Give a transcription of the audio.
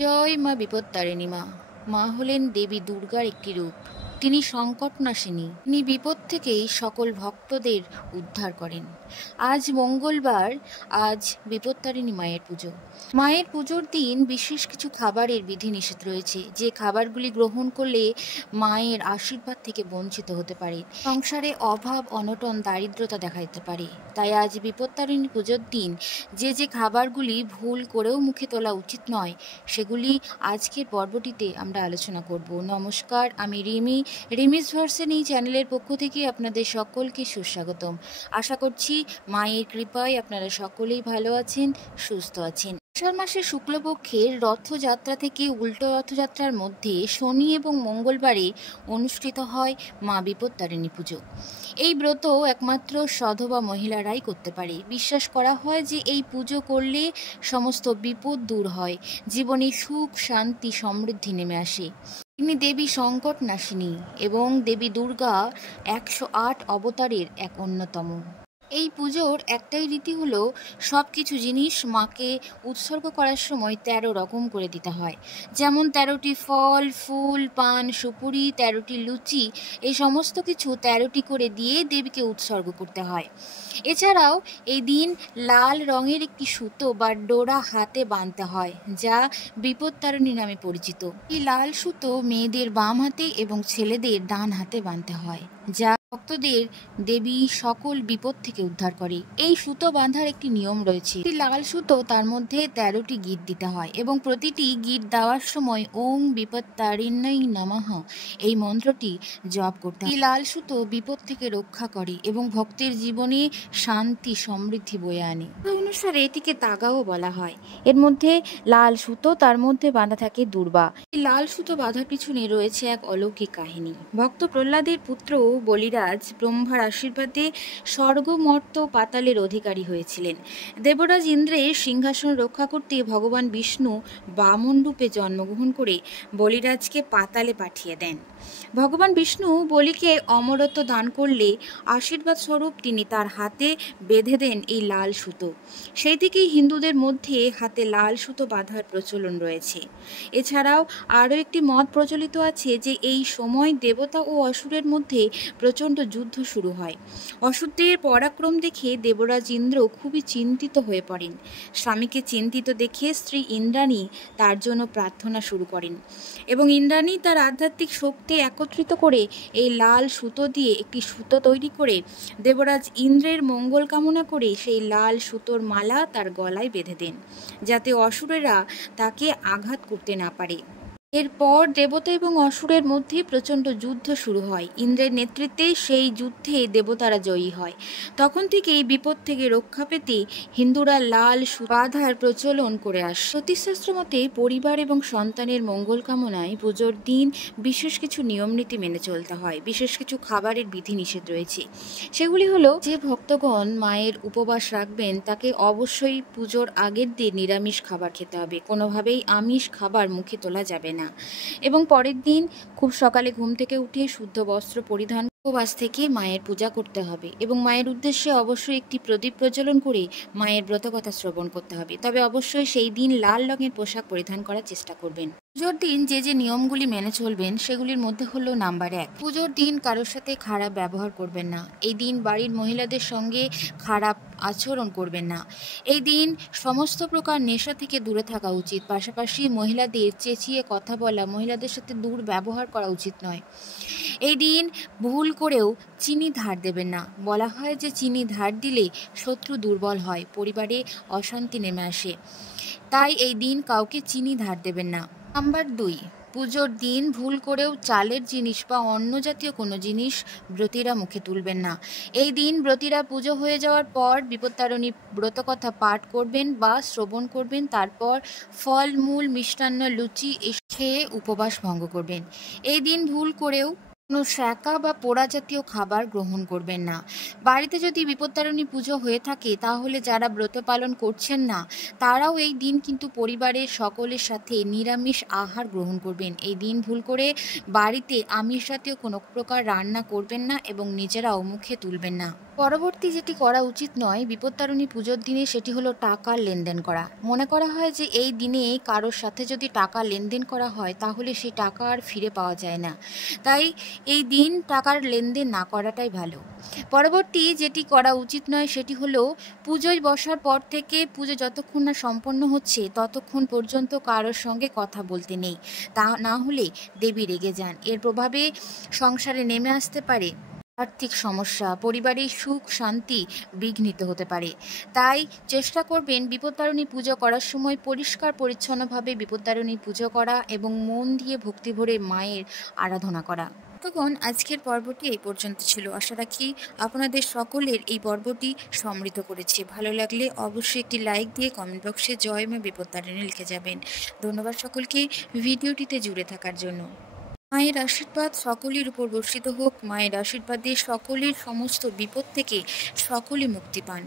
জয় মা বিপত্তারিণী মা। মা হলেন দেবী দুর্গার একটি রূপ। তিনি সংকটনাশিনী। তিনি বিপদ থেকেই সকল ভক্তদের উদ্ধার করেন। আজ মঙ্গলবার, আজ বিপত্তারিণী মায়ের পুজো। মায়ের পুজোর দিন বিশেষ কিছু খাবারের বিধিনিষেধ রয়েছে, যে খাবারগুলি গ্রহণ করলে মায়ের আশীর্বাদ থেকে বঞ্চিত হতে পারে। সংসারে অভাব, অনটন, দারিদ্রতা দেখা দিতে পারে। তাই আজ বিপত্তারিণী পুজোর দিন যে খাবারগুলি ভুল করেও মুখে তোলা উচিত নয়, সেগুলি আজকের পর্বটিতে আমরা আলোচনা করব। নমস্কার, আমি রিমিস ভার্সন এই চ্যানেলের পক্ষ থেকে আপনাদের সকলকে সুস্বাগতম। আশা করছি মায়ের কৃপায় আপনারা সকলেই ভালো আছেন, সুস্থ আছেন। আষাঢ় মাসের শুক্লপক্ষের রথযাত্রা থেকে উল্টো রথযাত্রার মধ্যে শনি এবং মঙ্গলবারে অনুষ্ঠিত হয় মা বিপত্তারিণী পুজো। এই ব্রত একমাত্র সধবা মহিলারাই করতে পারে। বিশ্বাস করা হয় যে এই পুজো করলে সমস্ত বিপদ দূর হয়, জীবনে সুখ, শান্তি, সমৃদ্ধি নেমে আসে। তিনি দেবী সংকটনাশিনী এবং দেবী দুর্গা 108 অবতারের এক অন্যতম। এই পুজোর একটাই রীতি হলো সব কিছু জিনিস মাকে উৎসর্গ করার সময় 13 রকম করে দিতে হয়। যেমন 13টি ফল, ফুল, পান, সুপুরি, 13টি লুচি, এই সমস্ত কিছু 13টি করে দিয়ে দেবীকে উৎসর্গ করতে হয়। এছাড়াও এই দিন লাল রঙের একটি সুতো বা ডোরা হাতে বাঁধতে হয়, যা বিপত্তারিণী নামে পরিচিত। এই লাল সুতো মেয়েদের বাম হাতে এবং ছেলেদের ডান হাতে বাঁধতে হয়, যা ভক্তদের দেবী সকল বিপদ থেকে উদ্ধার করে। এই সুতো বাঁধার একটি নিয়ম রয়েছে। একটি লাল সুতো, তার মধ্যে 13টি গীত দিতে হয় এবং প্রতিটি গীত দেওয়ার সময় ওং বিপত্তারিণ্যই নমঃ এই মন্ত্রটি জপ করতে হয়। এই লাল সুতো বিপদ থেকে রক্ষা করে এবং ভক্তের জীবনে শান্তি, সমৃদ্ধি বয়ে আনে। অনুসারে এটিকে তাগাও বলা হয়। এর মধ্যে লাল সুতো, তার মধ্যে বাঁধা থাকে দুর্বা। এই লাল সুতো বাঁধার পিছনে রয়েছে এক অলৌকিক কাহিনী। ভক্ত প্রহ্লাদের পুত্র বলিরাজ ব্রহ্মার আশীর্বাদে স্বর্গ, মর্ত, পাতালের অধিকারী হয়েছিলেন। দেবরাজ ইন্দ্রের সিংহাসন রক্ষা করতে ভগবান বিষ্ণু বামন রূপে জন্মগ্রহণ করে বলিরাজকে পাতালে পাঠিয়ে দেন। ভগবান বিষ্ণু বলিকে অমরত্ব দান করলে আশীর্বাদ স্বরূপ তিনি তার হাতে বেঁধে দেন এই লাল সুতো। সেই থেকেই হিন্দুদের মধ্যে হাতে লাল সুতো বাঁধার প্রচলন রয়েছে। এছাড়াও আরও একটি মত প্রচলিত আছে যে এই সময় দেবতা ও অসুরের মধ্যে প্রচণ্ড যুদ্ধ শুরু হয়। অসুরদের পরাক্রম দেখে দেবরাজ ইন্দ্র খুবই চিন্তিত হয়ে পড়েন। স্বামীকে চিন্তিত দেখে স্ত্রী ইন্দ্রাণী তার জন্য প্রার্থনা শুরু করেন এবং ইন্দ্রাণী তার আধ্যাত্মিক শক্তি একত্রিত করে এই লাল সুতো দিয়ে একটি সুতো তৈরি করে দেবরাজ ইন্দ্রের মঙ্গল কামনা করে সেই লাল সুতোর মালা তার গলায় বেঁধে দেন, যাতে অসুরেরা তাকে আঘাত করতে না পারে। এরপর দেবতা এবং অসুরের মধ্যে প্রচণ্ড যুদ্ধ শুরু হয়। ইন্দ্রের নেতৃত্বে সেই যুদ্ধে দেবতারা জয়ী হয়। তখন থেকেই বিপদ থেকে রক্ষা পেতে হিন্দুরা লাল সুতো বাঁধার প্রচলন করে আসে। জ্যোতিষশাস্ত্র মতে পরিবার এবং সন্তানের মঙ্গল কামনায় পুজোর দিন বিশেষ কিছু নিয়ম নীতি মেনে চলতে হয়। বিশেষ কিছু খাবারের বিধিনিষেধ রয়েছে। সেগুলি হলো, যে ভক্তগণ মায়ের উপবাস রাখবেন তাকে অবশ্যই পুজোর আগের দিন নিরামিষ খাবার খেতে হবে। কোনোভাবেই আমিষ খাবার মুখে তোলা যাবে না এবং পরের দিন খুব সকালে ঘুম থেকে উঠে শুদ্ধ বস্ত্র পরিধান উপবাস থেকে মায়ের পূজা করতে হবে এবং মায়ের উদ্দেশ্যে অবশ্যই একটি প্রদীপ প্রজ্বলন করে মায়ের ব্রতকথা শ্রবণ করতে হবে। তবে অবশ্যই সেই দিন লাল রঙের পোশাক পরিধান করার চেষ্টা করবেন। পুজোর দিন যে নিয়মগুলি মেনে চলবেন সেগুলির মধ্যে হলো নাম্বার 1, পুজোর দিন কারোর সাথে খারাপ ব্যবহার করবেন না। এই দিন বাড়ির মহিলাদের সঙ্গে খারাপ আচরণ করবেন না। এই দিন সমস্ত প্রকার নেশা থেকে দূরে থাকা উচিত। পাশাপাশি মহিলাদের চেঁচিয়ে কথা বলা, মহিলাদের সাথে দুর্ব্যবহার করা উচিত নয়। এই দিন ভুল করেও চিনি ধার দেবেন না। বলা হয় যে চিনি ধার দিলে শত্রু দুর্বল হয়, পরিবারে অশান্তি নেমে আসে। তাই এই দিন কাউকে চিনি ধার দেবেন না। নাম্বার 2, পুজোর দিন ভুল করেও চালের জিনিস বা অন্য জাতীয় কোনো জিনিস ব্রতীরা মুখে তুলবেন না। এই দিন ব্রতীরা পুজো হয়ে যাওয়ার পর বিপত্তারিণী ব্রতকথা পাঠ করবেন বা শ্রবণ করবেন। তারপর ফল, মূল, মিষ্টান্ন, লুচি খেয়ে উপবাস ভঙ্গ করবেন। এই দিন ভুল করেও কোনো শাঁকা বা পোড়া জাতীয় খাবার গ্রহণ করবেন না। বাড়িতে যদি বিপত্তারিণী পুজো হয়ে থাকে তাহলে যারা ব্রত পালন করছেন না তারাও এই দিন কিন্তু পরিবারের সকলের সাথে নিরামিষ আহার গ্রহণ করবেন। এই দিন ভুল করে বাড়িতে আমিষ জাতীয় কোনো প্রকার রান্না করবেন না এবং নিজেরাও মুখে তুলবেন না। পরবর্তী যেটি করা উচিত নয় বিপত্তারিণী পুজোর দিনে সেটি হলো টাকার লেনদেন করা। মনে করা হয় যে এই দিনে কারোর সাথে যদি টাকা লেনদেন করা হয় তাহলে সেই টাকা আর ফিরে পাওয়া যায় না, তাই এই দিন টাকার লেনদেন না করাটাই ভালো। পরবর্তী যেটি করা উচিত নয় সেটি হলো পুজোয় বসার পর থেকে পুজো যতক্ষণ না সম্পন্ন হচ্ছে ততক্ষণ পর্যন্ত কারোর সঙ্গে কথা বলতে নেই, তা না হলে দেবী রেগে যান। এর প্রভাবে সংসারে নেমে আসতে পারে আর্থিক সমস্যা, পরিবারের সুখ শান্তি বিঘ্নিত হতে পারে। তাই চেষ্টা করবেন বিপত্তারিণী পুজো করার সময় পরিষ্কার পরিচ্ছন্নভাবে বিপত্তারিণী পুজো করা এবং মন দিয়ে ভক্তি ভরে মায়ের আরাধনা করা। তখন আজকের পর্বটি এই পর্যন্ত ছিল। আশা রাখি আপনাদের সকলের এই পর্বটি সমৃদ্ধ করেছে। ভালো লাগলে অবশ্যই একটি লাইক দিয়ে কমেন্ট বক্সে জয় মা বিপত্তারিণী লিখে যাবেন। ধন্যবাদ সকলকে ভিডিওটিতে জুড়ে থাকার জন্য। মায়ের আশীর্বাদ সকলের উপর বর্ষিত হোক। মায়ের আশীর্বাদে সকলের সমস্ত বিপদ থেকে সকলে মুক্তি পান।